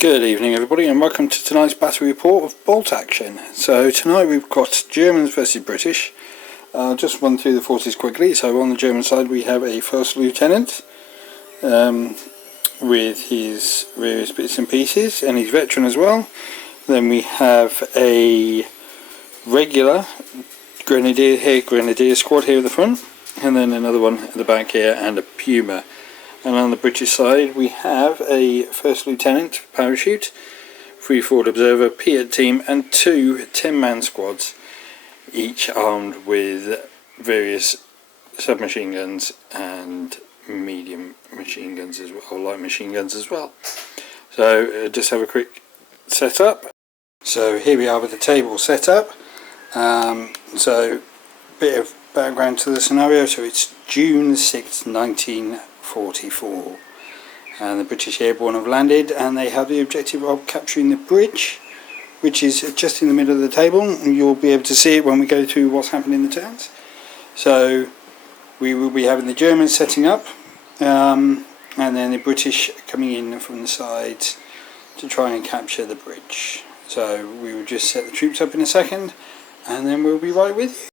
Good evening everybody, and welcome to tonight's battle report of Bolt Action. So tonight we've got Germans versus British. Just run through the forces quickly. So on the German side we have a first lieutenant with his various bits and pieces, and he's veteran as well. Then we have a regular grenadier squad here at the front, and then another one at the back here, and a Puma. And on the British side we have a first lieutenant parachute, 3 forward observer, Piat team, and 2 10-man squads, each armed with various submachine guns and medium machine guns as well, or light machine guns as well. So just have a quick setup. So here we are with the table set up. So bit of background to the scenario. So it's June 6th, 1944, and the British Airborne have landed, and they have the objective of capturing the bridge, which is just in the middle of the table. You'll be able to see it when we go through what's happened in the turns. So we will be having the Germans setting up, and then the British coming in from the sides to try and capture the bridge. So we will just set the troops up in a second, and then we'll be right with you.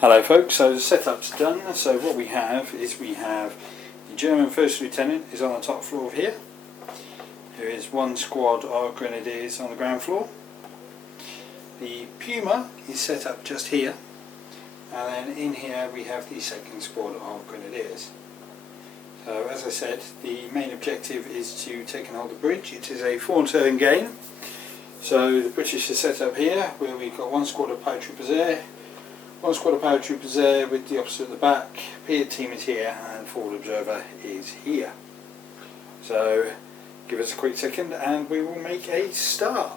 Hello folks, so the setup's done. So what we have is the German first lieutenant is on the top floor of here. There is one squad of grenadiers on the ground floor. The Puma is set up just here, and then in here we have the second squad of grenadiers. So as I said, the main objective is to take and hold the bridge. It is a 4-turn game. So the British are set up here, where we've got one squad of paratroopers there, one squad of paratroopers there with the opposite at the back. Piat team is here, and forward observer is here. So give us a quick second and we will make a start.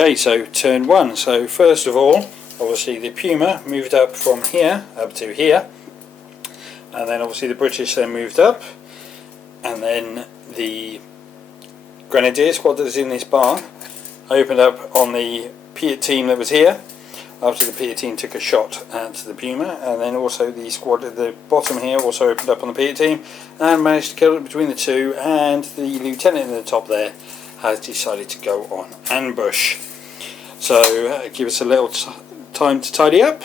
Okay, so turn one. So first of all, obviously the Puma moved up from here up to here, and then obviously the British then moved up, and then the Grenadier squad that was in this barn opened up on the Piat team that was here after the Piat team took a shot at the Puma, and then also the squad at the bottom here also opened up on the Piat team and managed to kill it between the two, and the lieutenant in the top there has decided to go on ambush. So give us a little time to tidy up.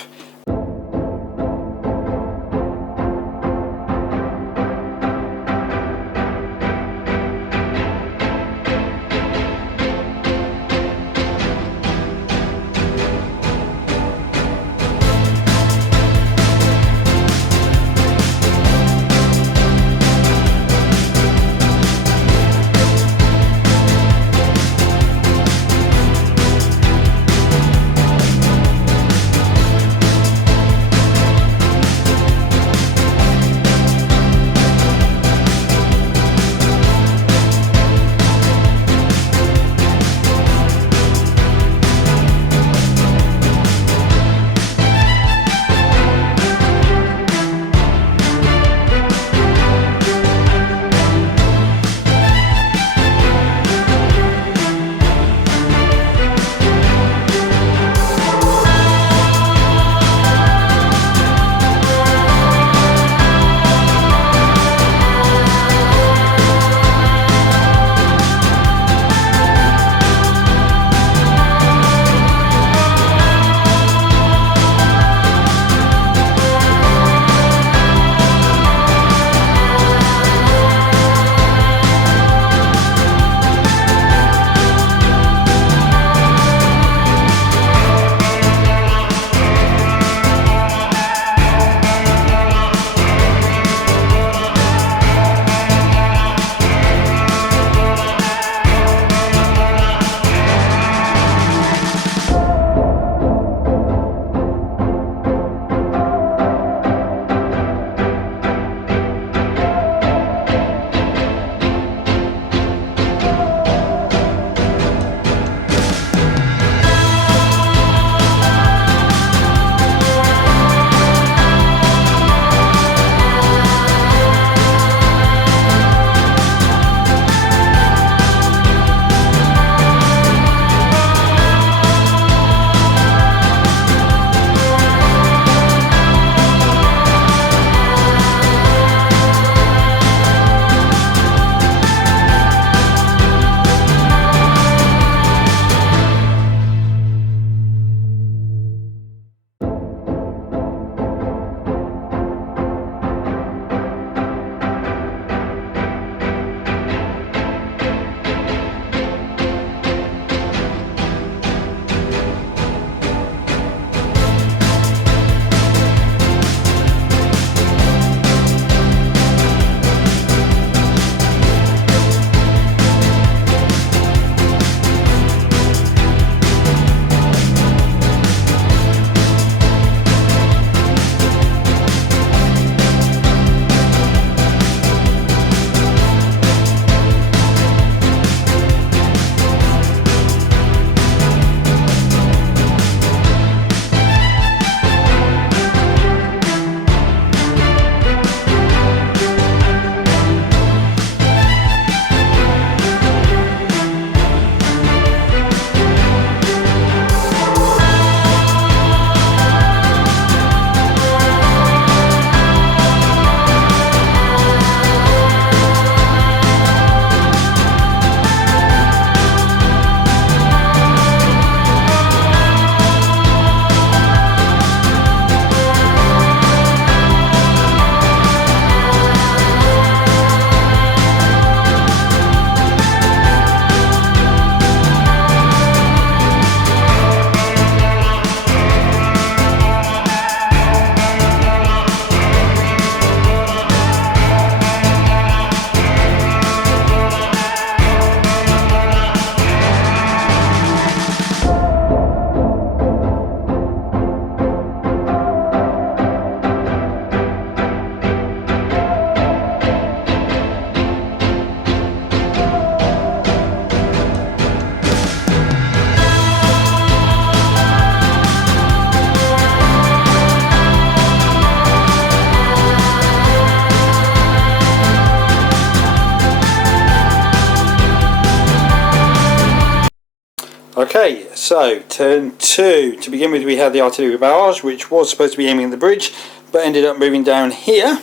Okay, so turn 2. To begin with, we had the artillery barrage, which was supposed to be aiming at the bridge, but ended up moving down here.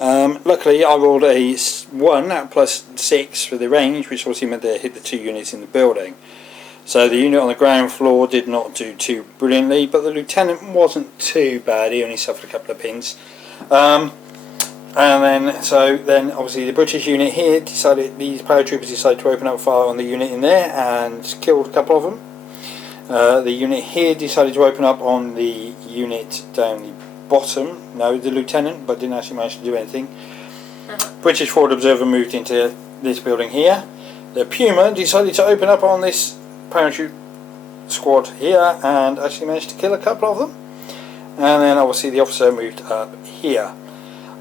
Luckily, I rolled a 1 plus 6 for the range, which obviously meant they hit the 2 units in the building. So the unit on the ground floor did not do too brilliantly, but the lieutenant wasn't too bad. He only suffered a couple of pins. And then obviously the British unit here decided, these paratroopers decided to open up fire on the unit in there and killed a couple of them. The unit here decided to open up on the unit down the bottom, no, the lieutenant, but didn't actually manage to do anything. British forward observer moved into this building here. The Puma decided to open up on this parachute squad here and actually managed to kill a couple of them. And then obviously the officer moved up here.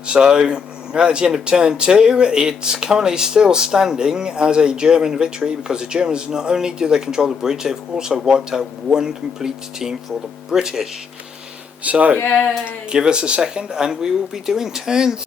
So that's the end of turn 2. It's currently still standing as a German victory, because the Germans, not only do they control the bridge, they've also wiped out 1 complete team for the British. So yay. Give us a second and we will be doing turns.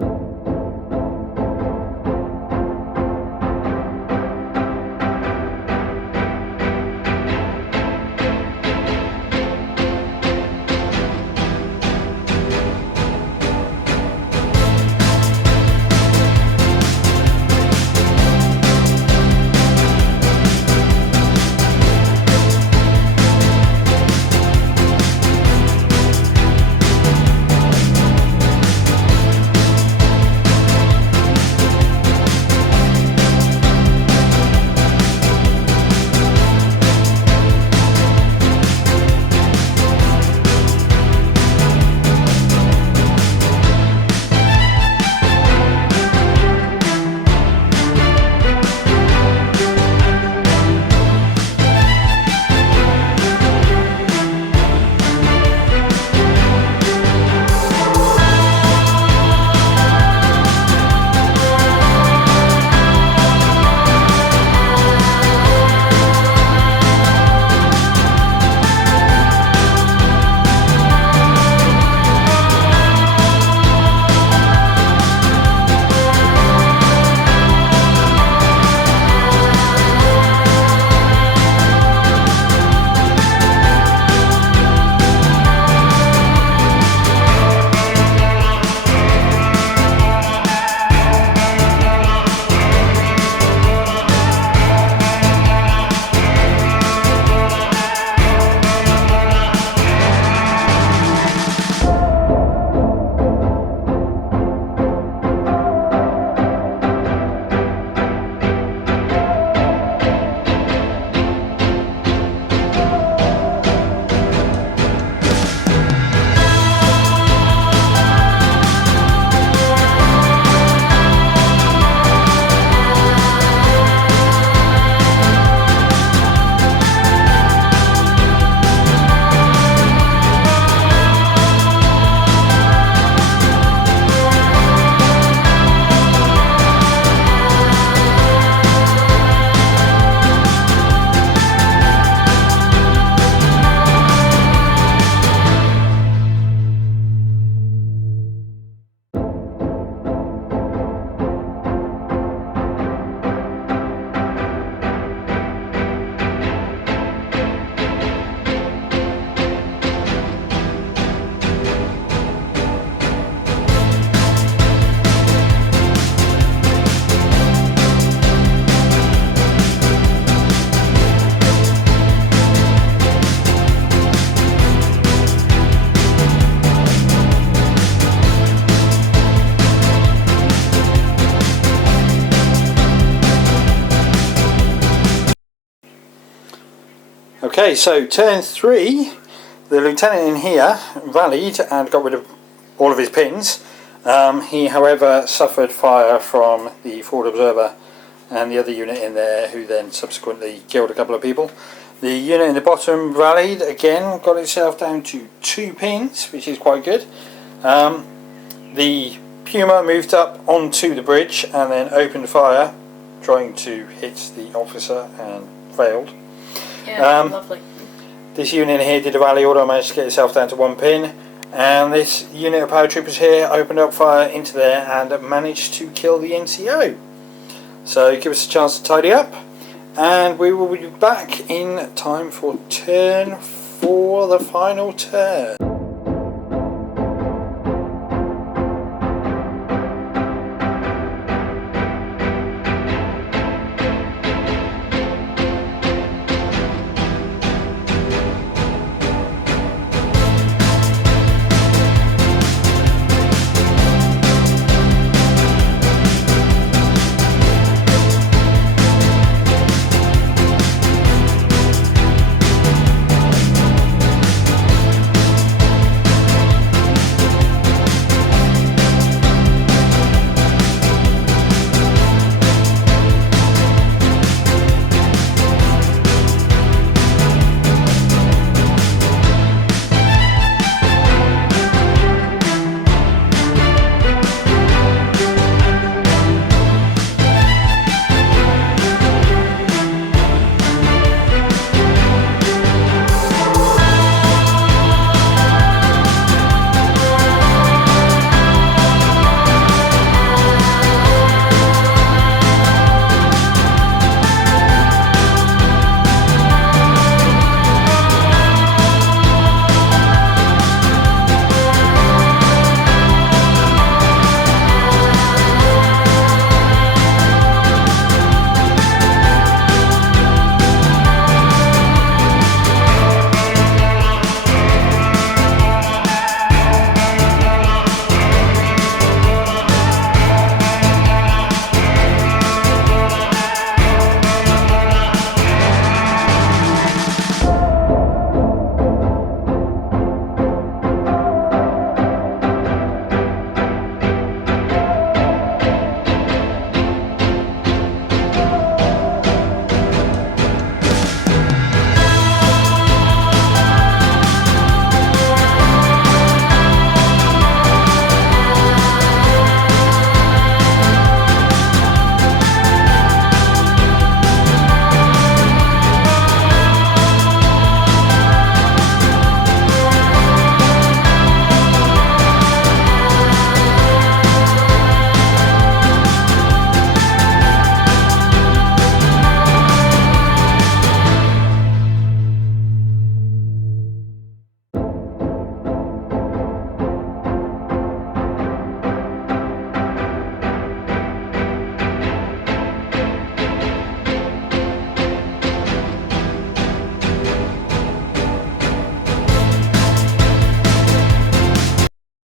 Okay, so turn 3, the lieutenant in here rallied and got rid of all of his pins. He, however, suffered fire from the forward observer and the other unit in there, who then subsequently killed a couple of people. The unit in the bottom rallied again, got itself down to 2 pins, which is quite good. The Puma moved up onto the bridge and then opened fire, trying to hit the officer, and failed. Yeah, lovely. This unit here did a rally order, managed to get itself down to 1 pin, and this unit of paratroopers here opened up fire into there and managed to kill the NCO. So give us a chance to tidy up, and we will be back in time for turn 4, the final turn.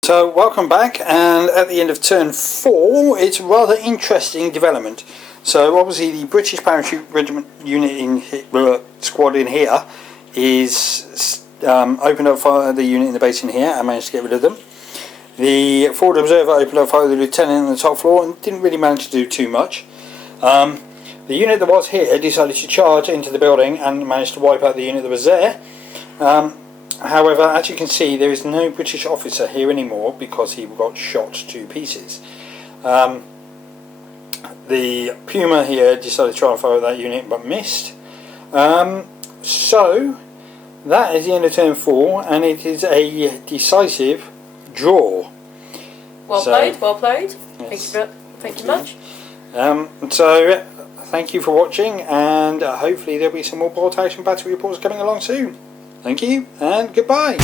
So welcome back, and at the end of turn 4 it's a rather interesting development. So obviously the British Parachute Regiment unit squad in here is opened up fire the unit in the base in here and managed to get rid of them. The Forward Observer opened up fire the lieutenant on the top floor and didn't really manage to do too much. The unit that was here decided to charge into the building and managed to wipe out the unit that was there. However, as you can see, there is no British officer here anymore because he got shot to pieces. The Puma here decided to try and fire that unit but missed. So that is the end of turn 4, and it is a decisive draw. Well played. Yes. Thank you much. So thank you for watching, and hopefully there'll be some more Bolt Action Battle reports coming along soon. Thank you and goodbye.